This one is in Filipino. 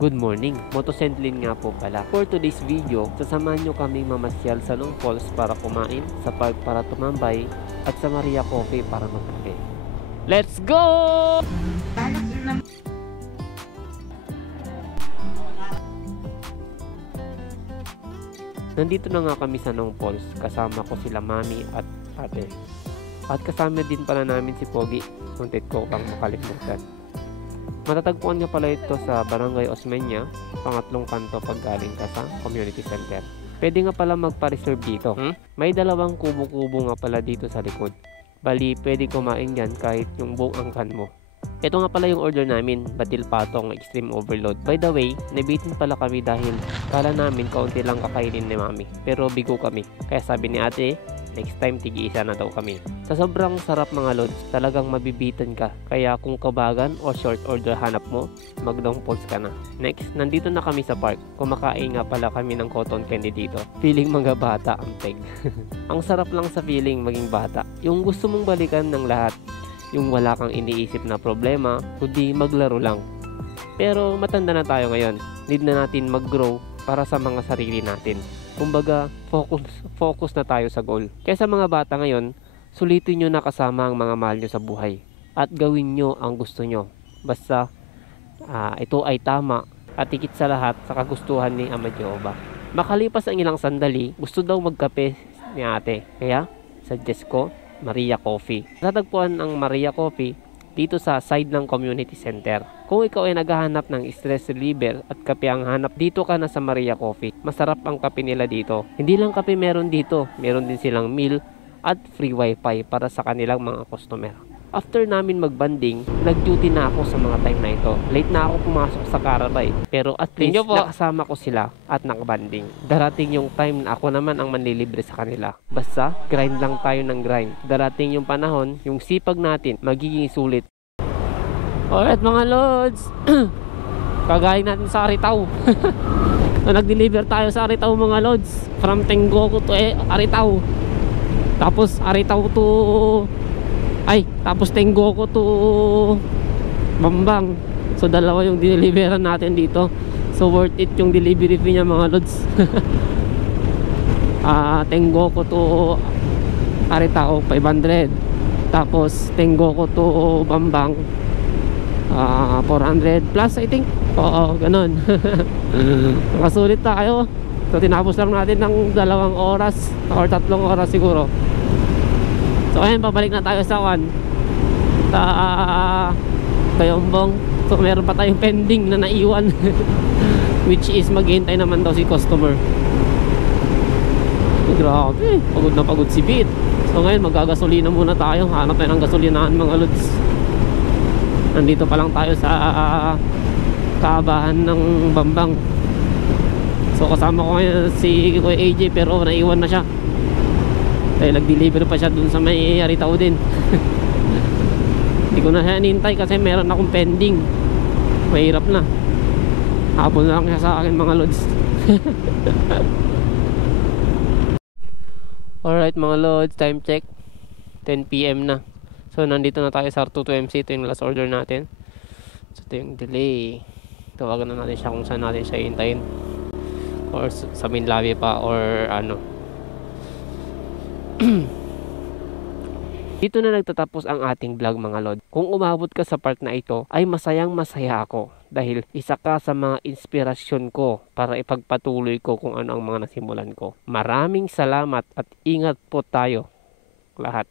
Good morning, Motosendlin nga po pala. For today's video, sasamahan nyo kaming mamasyal sa Long Falls para kumain, sa park para tumambay, at sa Maria Coffee para magkape. Let's go! Nandito na nga kami sa Long Falls, kasama ko sila mami at ate. At kasama din pala namin si Pogi, muntit ko pang makalimutan. Matatagpuan nga pala ito sa Barangay Osmeña, pangatlong kanto paggaling ka sa community center. Pwede nga pala magpa-reserve dito. May dalawang kubo-kubo nga pala dito sa likod. Bali, pwede kumain yan kahit yung buong angkan mo. Ito nga pala yung order namin, Batil Patong Extreme Overload. By the way, nabitin pala kami dahil kala namin kaunti lang kakainin ni mami. Pero bigo kami. Kaya sabi ni ate, next time tigi-isa na daw kami. Sa sobrang sarap mga lods, talagang mabibitan ka. Kaya kung kabagan o short order hanap mo, mag-Long Falls ka na. Next, nandito na kami sa park. Kumakain nga pala kami ng cotton candy dito. Feeling mga bata ang peg. Ang sarap lang sa feeling maging bata. Yung gusto mong balikan ng lahat. Yung wala kang iniisip na problema, kundi maglaro lang. Pero matanda na tayo ngayon. Need na natin mag-grow para sa mga sarili natin. Kumbaga, focus na tayo sa goal. Kaya sa mga bata ngayon, sulitin nyo na kasama ang mga mahal nyo sa buhay. At gawin nyo ang gusto nyo. Basta, ito ay tama at higit sa lahat sa kagustuhan ni Ama Jehovah. Makalipas ang ilang sandali, gusto daw magkape ni ate. Kaya, suggest ko, Maria Coffee. Natagpuan ang Maria Coffee dito sa side ng community center. Kung ikaw ay naghahanap ng stress reliever at kape ang hanap, dito ka na sa Maria Coffee. Masarap ang kape nila dito. Hindi lang kape meron dito, meron din silang meal at free wifi para sa kanilang mga customer. After namin magbanding, nag-duty na ako sa mga time na ito. Late na ako pumasok sa Karabay. Pero at least nakasama ko sila at nakabanding. Darating yung time na ako naman ang manlilibre sa kanila. Basta, grind lang tayo ng grind. Darating yung panahon, yung sipag natin magiging sulit. Alright mga lods, kagaling natin sa Aritaw. Nag-deliver tayo sa Aritaw mga lods. From Tenggoko to Aritaw. Tapos Aritaw to... tapos Tenggoko to Bambang. So dalawa yung dineliveran natin dito. So worth it yung delivery fee niya mga lods. Tenggoko to Aritaw 500. Tapos Tenggoko to Bambang 400 plus I think. Oo, ganun. Nakasulit tayo. So tinapos lang natin ng 2 oras or 3 oras siguro. So ayun, pabalik na tayo sa Kayombong. So meron pa tayong pending na naiwan. Which is maghihintay naman daw si customer. Grabe, pagod na pagod si Beat. So ngayon magagasolina muna tayo. Hanap tayo ng gasolinahan mga lods. Nandito pa lang tayo sa kaabahan ng Bambang. So kasama ko ngayon si Kuya AJ pero naiwan na siya. Dahil nag-deliver pa siya dun sa may Aritaw din. Hindi ko na siya nintay kasi meron akong pending. Mahirap na. Hapon na lang siya sa akin mga lods. Alright mga lods, time check 10 PM na. So nandito na tayo sa R22MC. Ito yung last order natin. So ito yung delay. Tawagan na natin siya kung saan natin siya hintayin. Or sa Minlawi pa or ano. Dito na nagtatapos ang ating vlog mga lord. Kung umabot ka sa part na ito ay masayang masaya ako dahil isa ka sa mga inspirasyon ko para ipagpatuloy ko kung ano ang mga nasimulan ko. Maraming salamat at ingat po tayo lahat.